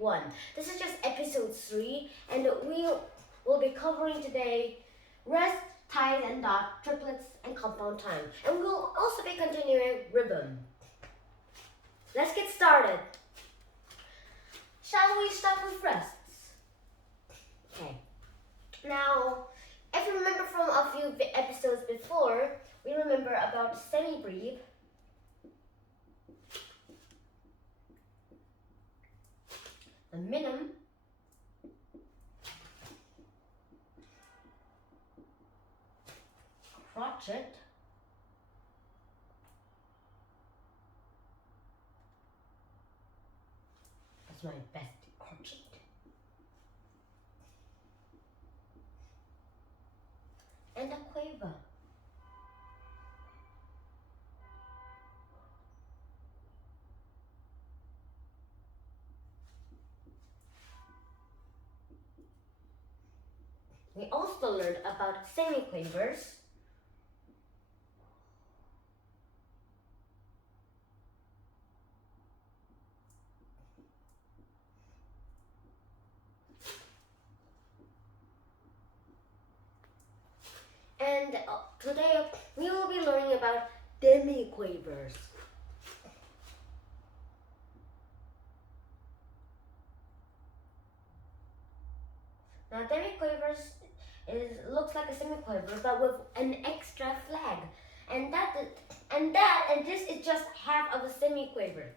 1. This is just episode 3, and we will be covering today rest, ties and dot, triplets, and compound time. And we'll also be continuing rhythm. Let's get started. Shall we start with rests? Okay. Now, if you remember from a few episodes before, we remember about semi-brief, the minim, crotchet, that's my best crotchet, and a quaver. We also learned about semiquavers, and today we will be learning about demiquavers. Now demiquavers looks like a semiquaver but with an extra flag, and this is just half of a semiquaver.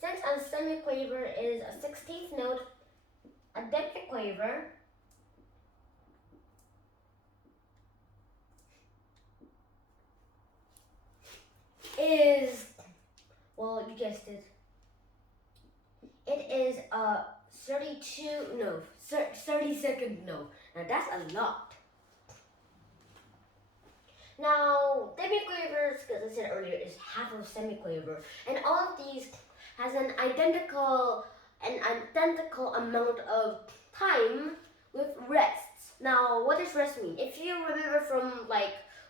Since a semiquaver is a 16th note, a demiquaver is, well, you guessed it. It is a 32nd note. Now that's a lot. Now, demiquavers, as I said earlier, is half of semiquaver, and all of these has an identical amount of time with rests. Now, what does rest mean? If you remember from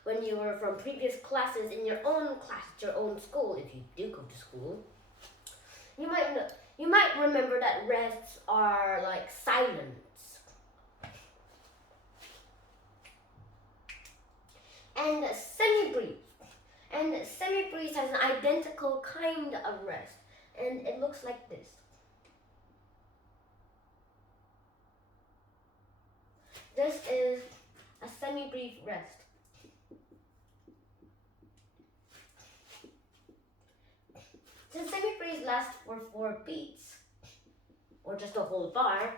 when you were from previous classes in your own class at your own school, if you do go to school, you might remember that rests are like silence. And semi-brief has an identical kind of rest, and it looks like this. This is a semi-brief rest. Since semi-brief lasts for 4 beats, or just a whole bar,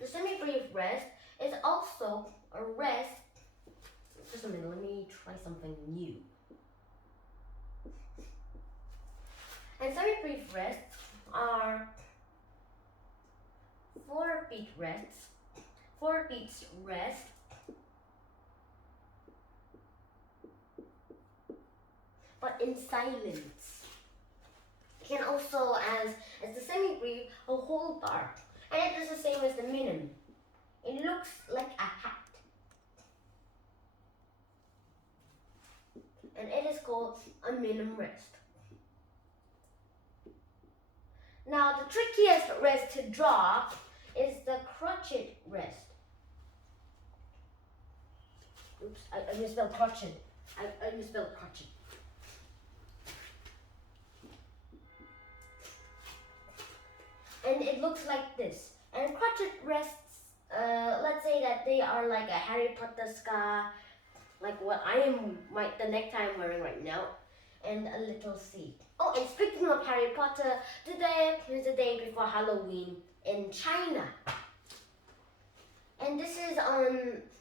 the semi-brief rest is also a rest. Just a minute, let me try something new. And semi-brief rests are 4 beat rests, 4 beats rest, but in silence. It can also, as the semi-brief, a whole bar, and it is the same as the minim. It looks like a hat, and it is called a minim rest. Now, the trickiest rest to draw is the crotchet rest. Oops, I misspelled crotchet. I misspelled crotchet. And it looks like this. And crotchet rests, let's say that they are like a Harry Potter scar, like what the necktie I'm wearing right now, and a little C. Oh, and speaking of Harry Potter, today is the day before Halloween in China. And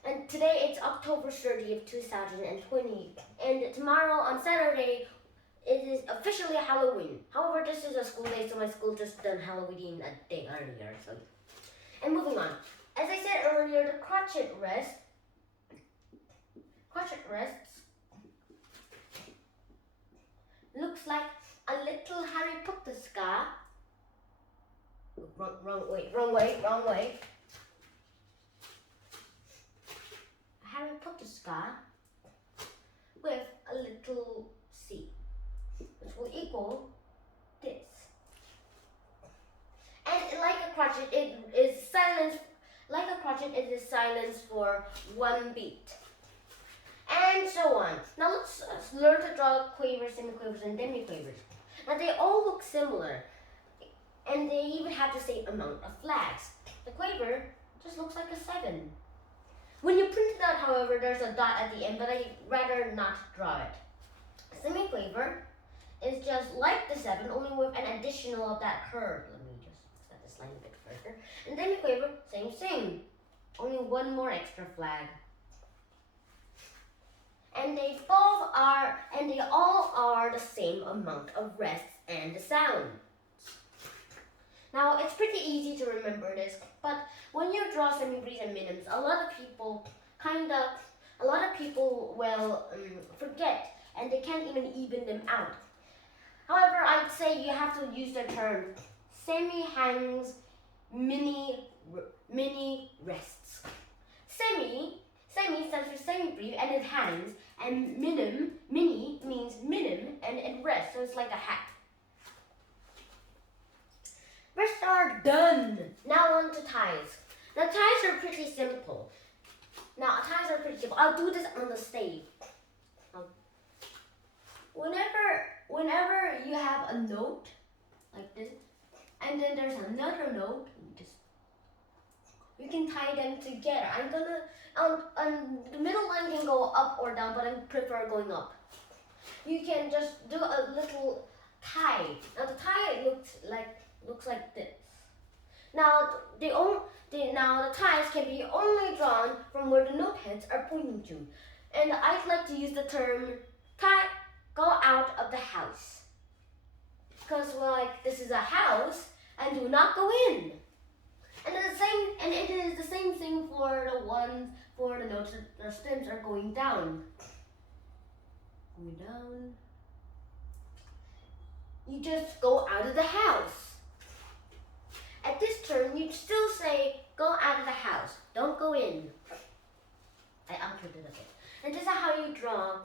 and today it's October 30th, 2020. And tomorrow on Saturday, it is officially Halloween. However, this is a school day, so my school just done Halloween a day earlier. And moving on. As I said earlier, the crotchet rests looks like a little Harry Potter scar. Wrong way. A Harry Potter scar with a little C, which will equal this. And like it, it is silence for 1 beat. And so on. Now let's learn to draw quavers, semiquavers, and demiquavers. Now they all look similar, and they even have the same amount of flags. The quaver just looks like a 7. When you print it out, however, there's a dot at the end, but I'd rather not draw it. Semiquaver is just like the 7, only with an additional of that curve. Let me just set this line a bit further. And demiquaver, same thing. Only 1 more extra flag. And they all are the same amount of rests and the sound. Now it's pretty easy to remember this, but when you draw semibreves and minims, a lot of people will forget, and they can't even them out. However, I'd say you have to use the term semi-hangs, mini rests. Semi stands for semi-brief and it hangs, and mini means minim and it rests, so it's like a hat. Rests are done. Now on to ties. Now ties are pretty simple. I'll do this on the stage. Whenever you have a note like this, and then there's another note, you can tie them together. I'm gonna, the middle line can go up or down, but I prefer going up. You can just do a little tie. Now the tie looks like this. Now the ties can be only drawn from where the note heads are pointing to. And I'd like to use the term tie, go out of the house. Because this is a house and do not go in. And it is the same thing for the notes that the stems are going down. Going down. You just go out of the house. At this turn, you still say, go out of the house. Don't go in. I altered it a bit. And this is how you draw.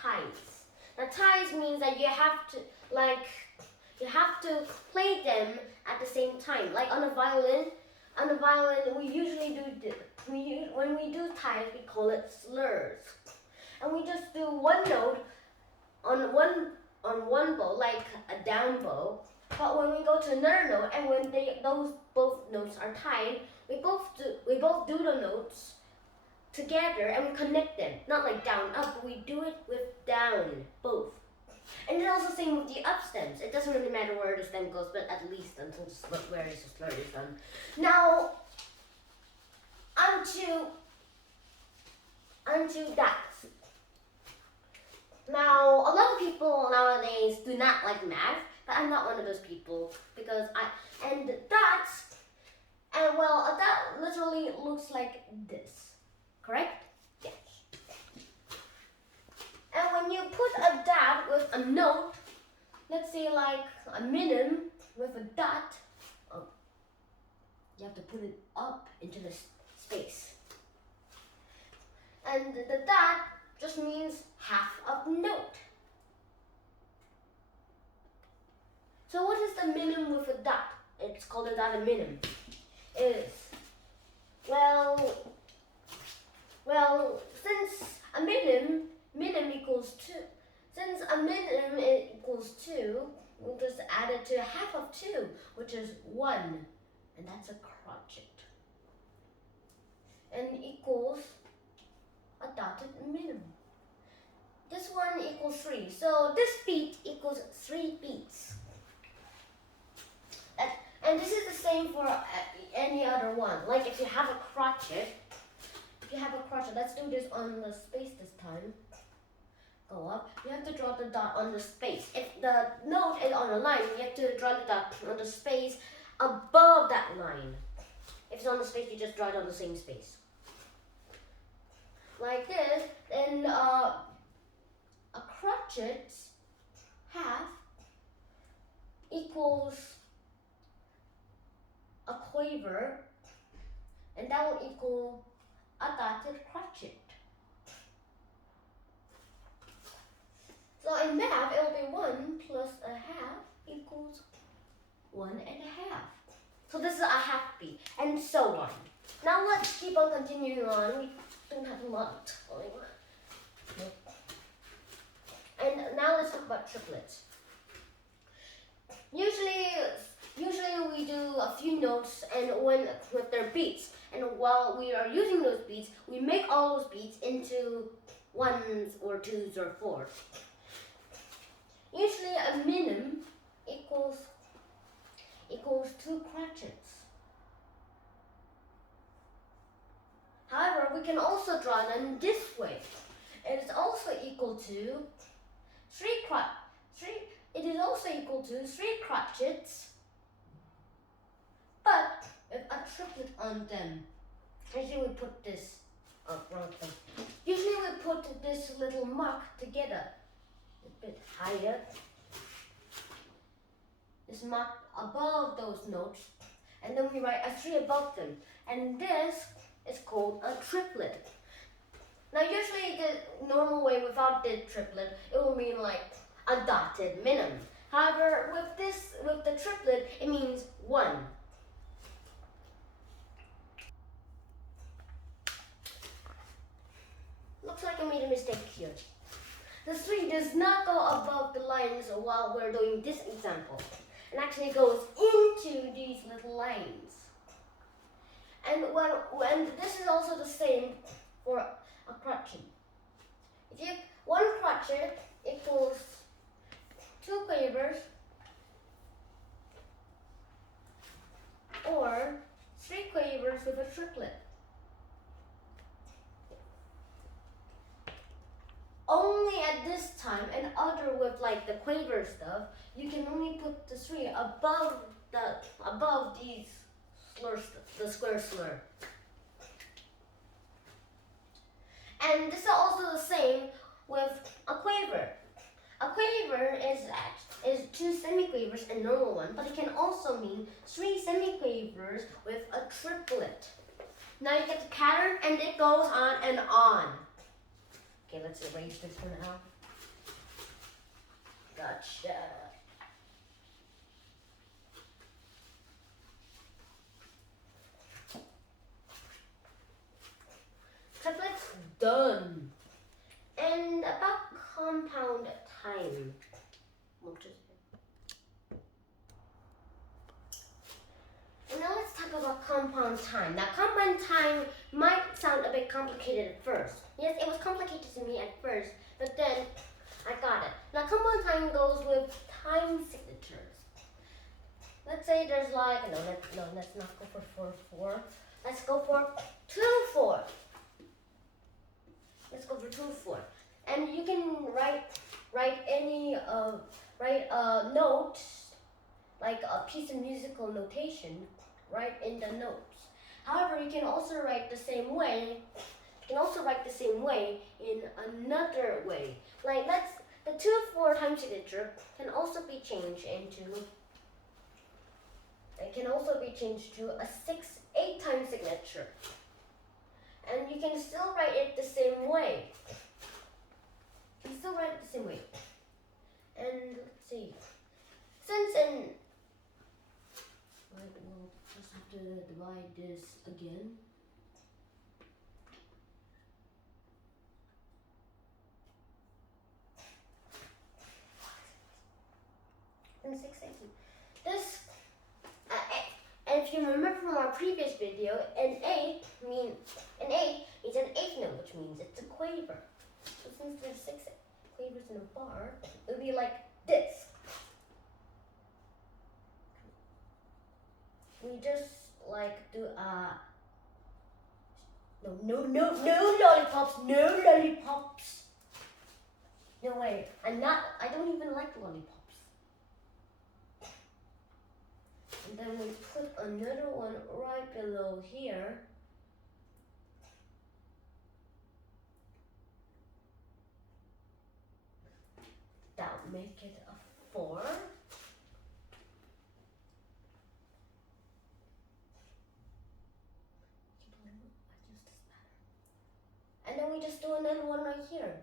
Ties. Now ties means that you have to play them at the same time. Like on a violin, we usually do when we do ties, we call it slurs. And we just do one note on one bow, like a down bow. But when we go to another note, and when those both notes are tied, we both do the notes together and we connect them. Not like down up, but we do it with down, both. And it's also same with the up stems. It doesn't really matter where the stem goes, but at least until where the slur is done. Now, onto that. Now, a lot of people nowadays do not like math, but I'm not one of those people because a dot literally looks like this, correct? Yes. And when you put a dot with a note, let's say like a minim with a dot, you have to put it up into the space. And the dot just means half of the note. So what is the minim with a dot? It's called a dot, a minim. Since a minim equals 2, we'll just add it to half of 2, which is 1, and that's a crotchet. And equals a dotted minim. This one equals 3, so this beat equals 3 beats. And this is the same for any other one. Like if you have a crotchet, let's do this on the space this time. Go up. You have to draw the dot on the space. If the note is on a line, you have to draw the dot on the space above that line. If it's on the space, you just draw it on the same space. Like this, then a crotchet's half equals a quaver, and that will equal a dotted crotchet. So in math, it will be 1 plus a half equals 1 and a half. So this is a half beat, and so on. Now let's keep on continuing on. We don't have a lot going on. And now let's talk about triplets. Usually we do a few notes and with their beats. And while we are using those beats, we make all those beats into ones or twos or fours. Usually a minim equals 2 crotchets. However, we can also draw them this way. It is also equal to 3 crotchets, but with a triplet on them. Usually we put this wrong thing. Usually we put this little mark together a bit higher. This mark above those notes, and then we write a 3 above them, and this is called a triplet. Now usually the normal way without the triplet, it will mean like a dotted minim. However, with the triplet, it means 1. Looks like I made a mistake here. The 3 does not go above the lines while we're doing this example. It actually goes into these little lines. And when this is also the same for a crotchet. If you 1 crotchet equals 2 quavers or 3 quavers with a triplet. Only at this time, and other with like the quaver stuff, you can only put the 3 above these the square slur. And this is also the same with a quaver. A quaver is 2 semiquavers and normal one, but it can also mean 3 semiquavers with a triplet. Now you get the pattern, and it goes on and on. Okay, let's erase this for now. Gotcha. Triplets done. And about compound time. And now let's talk about compound time. Now compound time might sound a bit complicated at first. Yes, it was complicated to me at first, but then I got it. Now compound time goes with time signatures. Let's say there's like, let's not go for 4. Let's go for 2-4. Let's go for 2-4. And you can write any note, like a piece of musical notation, right in the notes. However, you can also write the same way. You can also write the same way in another way. Like the 2-4 time signature can also be changed into. It can also be changed to a 6-8 time signature. And you can still write it the same way. You can still write it the same way. And let's see. We'll just have to divide this again. And 6-8. This. And if you remember from our previous video, an 8 means an 8th note, which means it's a quaver. So since there's 6 quavers in a bar, it would be like this. We just like do no lollipops, no lollipops. No way, I don't even like lollipops. And then we put another one right below here. That would make it a 4. And then we just do another one right here.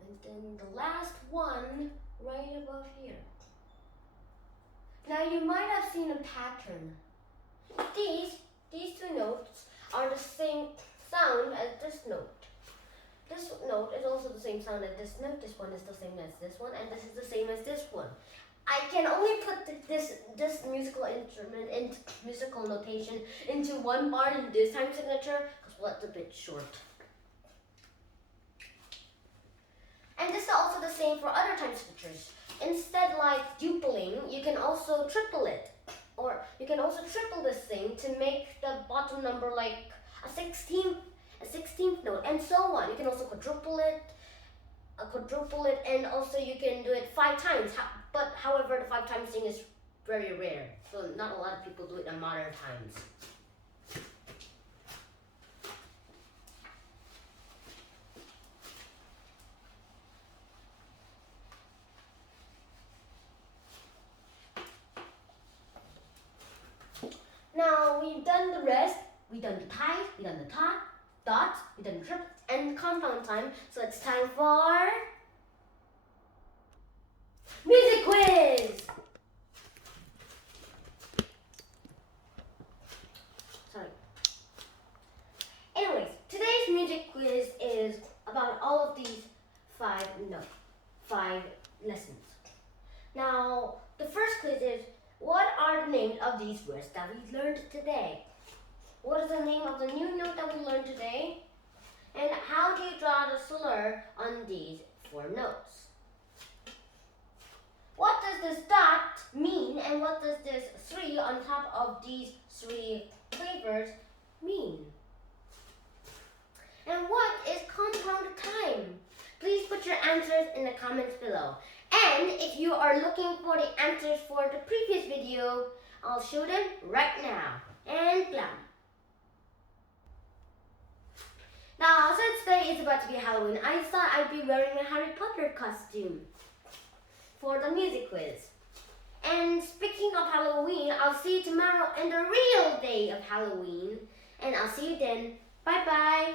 And then the last one right above here. Now you might have seen a pattern. These two notes are the same sound as this note. This note is also the same sound as this note. This one is the same as this one, and this is the same as this one. I can only put this musical instrument in musical notation into one bar in this time signature because well, it's a bit short. And this is also the same for other time signatures. Instead, like dupling, you can also triple it. Or you can also triple this thing to make the bottom number like a 16th note, and so on. You can also quadruple it, and also you can do it 5 times. But however, the 5 times thing is very rare, so not a lot of people do it in modern times. Now we've done the rest. We've done the ties, we've done the dots, we've done the triplets, and compound time. So it's time for music quiz. Sorry. Anyways, today's music quiz is about all of these 5 lessons. Now, the first quiz is, what are the names of these words that we learned today? What is the name of the new note that we learned today? And how do you draw the slur on these 4 notes? What does this dot mean, and what does this 3 on top of these 3 flavors mean? And what is compound time? Please put your answers in the comments below. And if you are looking for the answers for the previous video, I'll show them right now. And blam. Now, since today is about to be Halloween, I thought I'd be wearing a Harry Potter costume for the music quiz. And speaking of Halloween, I'll see you tomorrow on the real day of Halloween. And I'll see you then. Bye-bye.